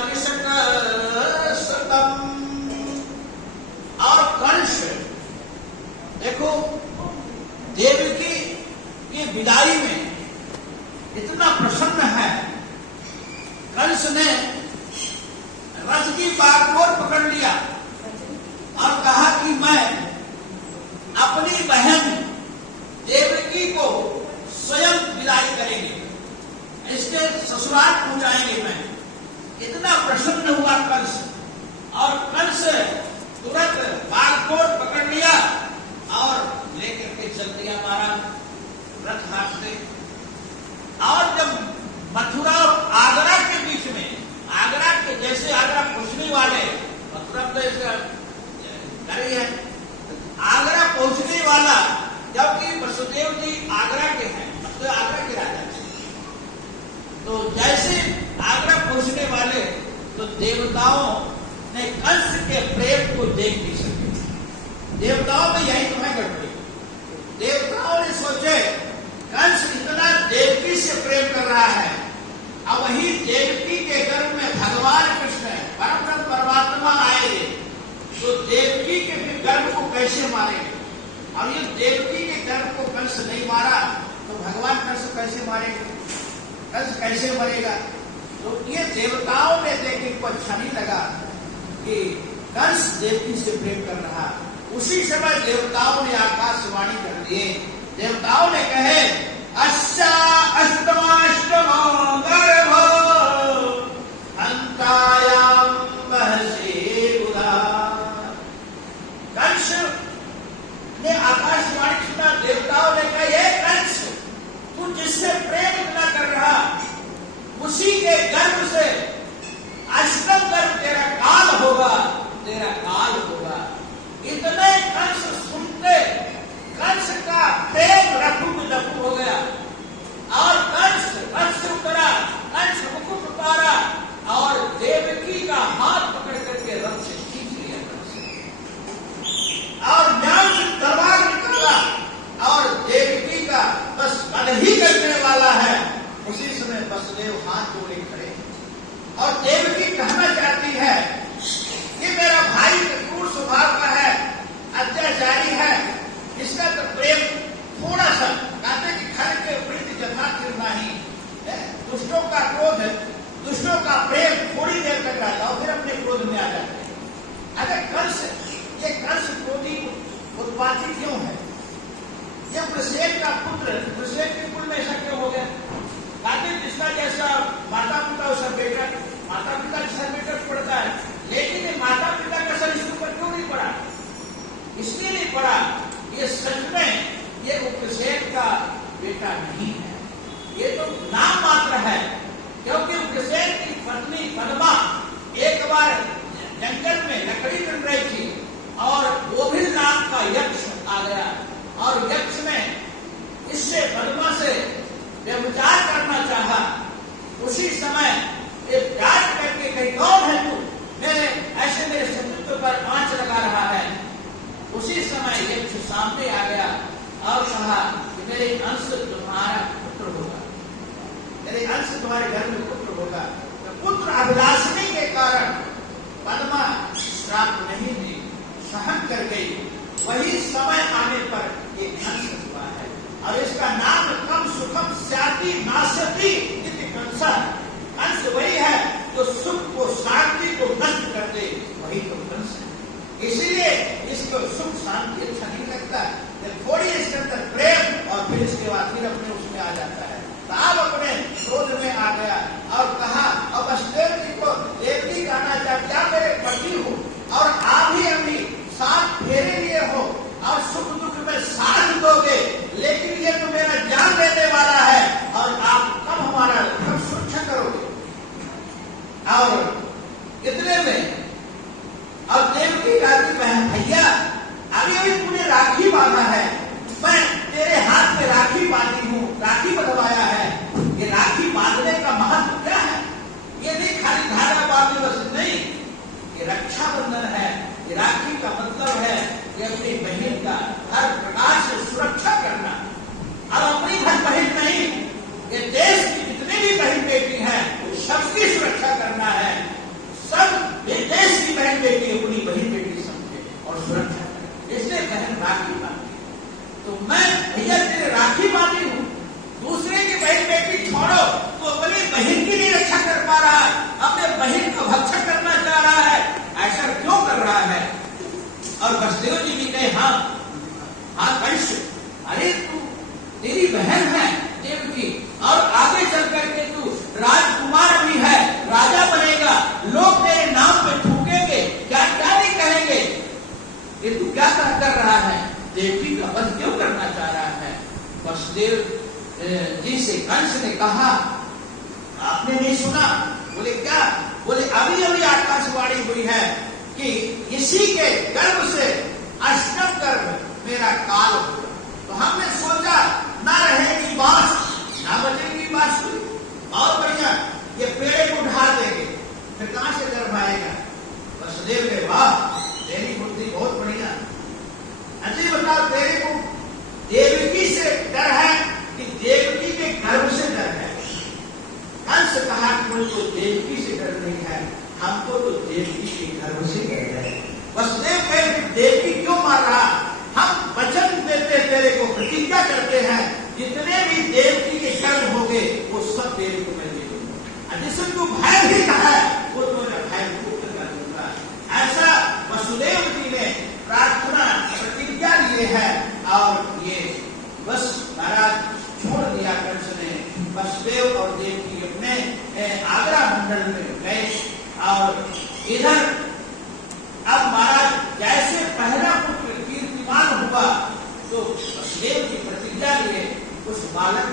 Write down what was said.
कृषकस्तम। और कंस देखो देवकी की विदाई में इतना प्रसन्न है। कंस ने रथ की बागडोर पकड़ लिया और कहा कि मैं अपनी बहन देवकी को स्वयं विदाई करेंगे, इसके ससुराल पहुंचाएंगे। मैं इतना प्रसन्न हुआ कंस, और कंस तुरंत बागडोर पकड़ लिया और लेकर के चल दिया हमारा रथ हाथ से। और जब मथुरा और आगरा के बीच में, आगरा के जैसे आगरा पहुंचने वाले, मथुरा तो इसका नहीं है, आगरा पहुंचने वाला, जबकि वसुदेव जी आगरा के हैं, तो आगरा के राजा थे। तो जैसे आगरा पहुंचने वाले तो देवताओं ने कंस के प्रेम को देख नहीं सके। देवताओं में यही तो है गड़बड़ी। देवताओं ने सोचे कंस इतना देवकी से प्रेम कर रहा है, और वही देवकी के गर्भ में भगवान कृष्ण परम परमात्मा आएंगे, तो देवकी के गर्भ को कैसे मारेंगे? और ये देवकी के गर्भ को कंस नहीं मारा तो भगवान कंस कैसे मारेंगे? कंस कैसे मरेगा? तो ये देवताओं ने देखे को अच्छा नहीं लगा कि कंस देवकी से प्रेम कर रहा। उसी समय देवताओं ने आकाशवाणी कर दिए। देवताओं ने कहे अस्या अष्टमाष्टमो गर्भो हंतायाम महसे बुधा। कंस ने आकाशवाणी सुना। देवताओं ने कहा ये कंस, तू जिससे प्रेम इतना कर रहा, उसी के गर्भ से अष्टम गर्भ तेरा काल होगा, तेरा काल होगा। इतने कंस सुनते कंस का प्रेम रफू में लफू हो गया, और कंस रथ से उतरा, कंस मुकुट उतारा और देवकी का हाथ पकड़ करके रथ से खींच लिया, और न्याय से तलवार निकाला, और देवकी का बस वध ही करने वाला है। उसी समय वसुदेव हाथ जोड़े खड़े, और देवकी कहना चाहती है कि मेरा भाई क्रूर स्वभाव का है, अत्याचारी है, इसका तो प्रेम थोड़ा सा, कहते कि घर के वृत्ति जथा नहीं, दुष्टों का क्रोध, दुष्टों का प्रेम थोड़ी देर तक रहता और फिर अपने क्रोध में आ जाते हैं। अगर कंस, ये कंस क्रोधी उत्पाती क्यों है? ये वृषेक का पुत्र, वृषेक के कुल में ऐसा क्यों हो गया? कहते जिसका जैसा माता पिता उसका बेटा, माता पिता जैसा बेटा पड़ता है, लेकिन ये माता पिता का सर इसके ऊपर क्यों नहीं पड़ा? इसलिए नहीं पड़ा, ये सच में ये उपसेक का बेटा नहीं है, ये तो नाम मात्र है। क्योंकि उपसेक की पत्नी पद्मा एक बार जंगल में लकड़ी बन रही थी, और गोभिल नाम का यक्ष आ गया, और यक्ष ने इससे पद्मा से व्यभिचार करना चाहा। उसी समय एक जांच करके कहीं कौन है तू, मेरे ऐसे मेरे शत्रुत्व पर आंच लगा रहा है। उसी समय यक्ष सामने आ गया और कहा कि मेरे अंश तुम्हारा पुत्र होगा, मेरे अंश तुम्हारे घर में पुत्र होगा। तो पुत्र अभिलाषणी के कारण पद्मा श्राप नहीं दी, सहन कर गई। वही समय आने पर एक अंश हुआ है, और इसका नाम कम सुखम स्याति नाशति इति कंस। कंस वही है जो सुख को, शांति को नष्ट कर दे, वही तो कंस है। इसीलिए इसको सुख शांति अच्छा नहीं लगता, थोड़ी इसके अंदर प्रेम, और फिर इसके बाद फिर अपने उसमें आ जाता है। तो आप अपने क्रोध में आ गया और कहा, अब वसुदेव जी को देवकी कहना चाहते, क्या मेरे पति हो और आप ही अभी साथ फेरे लिए हो और सुख दुख में साथ दोगे, लेकिन ये तो मेरा जान देने वाला है, और आप कब हमारा कब सुरक्षा करोगे? और इतने में अब देवकी कहती, भैया अभी अभी तूने राखी बांधा है, मैं तेरे हाथ में राखी बांधी हूँ, राखी बंधवाया है। ये राखी बांधने का महत्व क्या है? ये नहीं खाली धागा बांधने बस नहीं, ये रक्षाबंधन है। ये राखी का मतलब है कि अपनी बहन का हर प्रकार से सुरक्षा करना, और अपनी हर बहन नहीं, ये देश की जितनी भी बहन बेटी हैं सबकी सुरक्षा करना है। वासुदेव जी से कंस ने कहा, आपने नहीं सुना? बोले क्या? बोले अभी अभी आकाशवाणी हुई है कि इसी के गर्भ से अष्टम गर्भ मेरा काल होगा। तो हमने सोचा ना रहेगी बांस ना बजेगी बांसुरी, बहुत बढ़िया, ये पेड़े को ढा देंगे, फिर कहां से गर्भ आएगा? वसुदेव ने, वाह तेरी बुद्धि बहुत बढ़िया। अजय बताओ, तेरे को देवकी से डर है कि देवकी के गर्भ से डर है? कंस कहा कि मुझको देवकी से डर नहीं है, हमको तो देवकी के गर्भ से डर है। वसुदेव कहे, देवकी क्यों मार रहा? हम वचन देते तेरे को, प्रतिज्ञा करते हैं, जितने भी देवकी के गर्भ होंगे वो सब तेरे को मैं दे दूंगा। जिससे तू भय भी कहा है वो तो मेरा भय मुक्त कर दूंगा। ऐसा वसुदेव जी ने प्रार्थना प्रतिज्ञा लिए है। और ये बस महाराज छोड़ दिया कंस ने, वसुदेव और देवकी अपने आगरा मंडल में गए। और इधर अब महाराज जैसे पहला पुत्र कीर्तिमान हुआ तो वसुदेव की प्रतिज्ञा लिए उस बालक